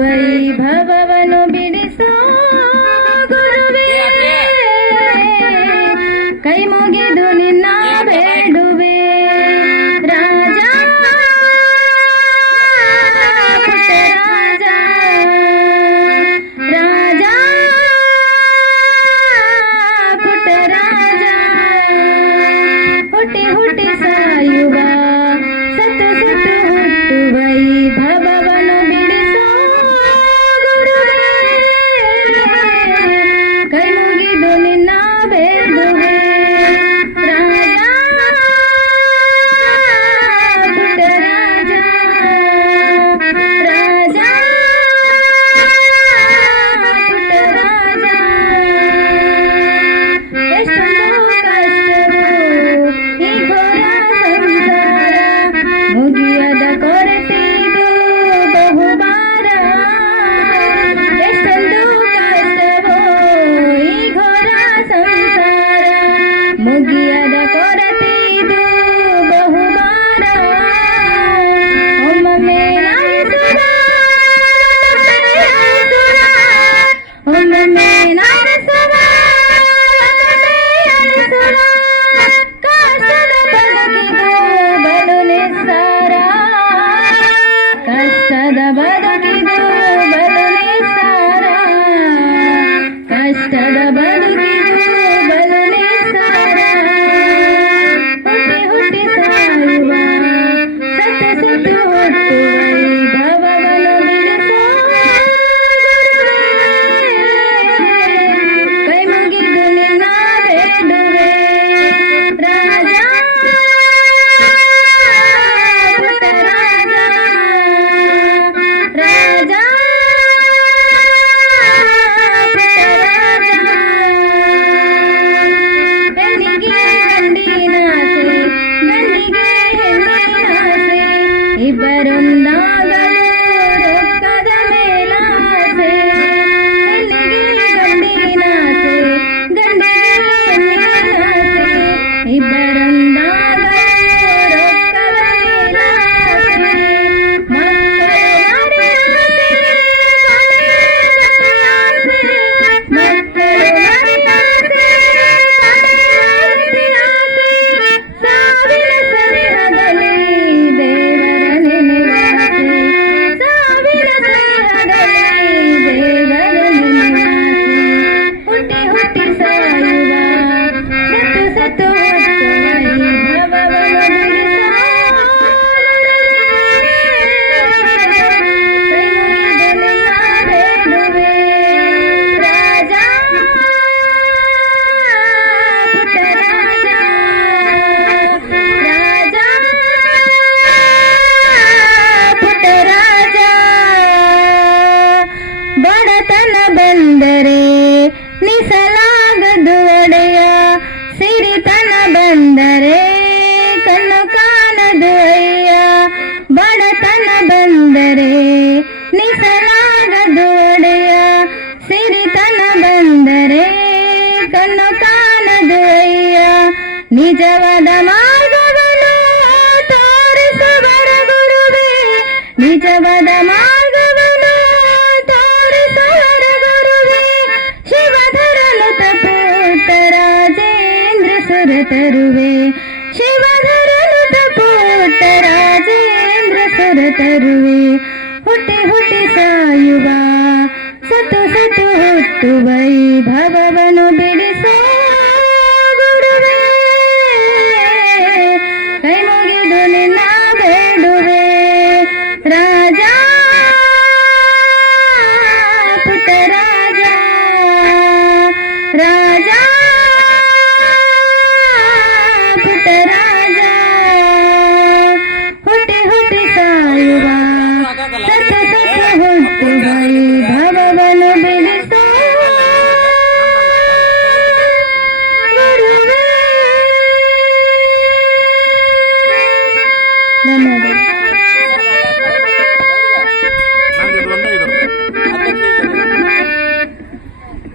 वैभव ನಿಜವಾದ ಮಾರ್ಗವನ್ನು ತೋರಿಸಬಡ ಗುರುವೆ. ನಿಜವಾದ ಮಾರ್ಗವನ್ನು ತೋರಿಸಬಡ ಗುರುವೆ. ಶಿವಧರನು ತಪೂತ ರಾಜೇಂದ್ರ ಸುರ ತರುವೆ ಶಿವಧರನು ತಪೂತ ರಾಜೇಂದ್ರ ಸುರ ತರುವೆ ಹುಟ್ಟಿ ಹುಟ್ಟಿ ಸಾಯುವ, ಸತು ಸತು ಹುಟ್ಟು ವೈಭವನು 在。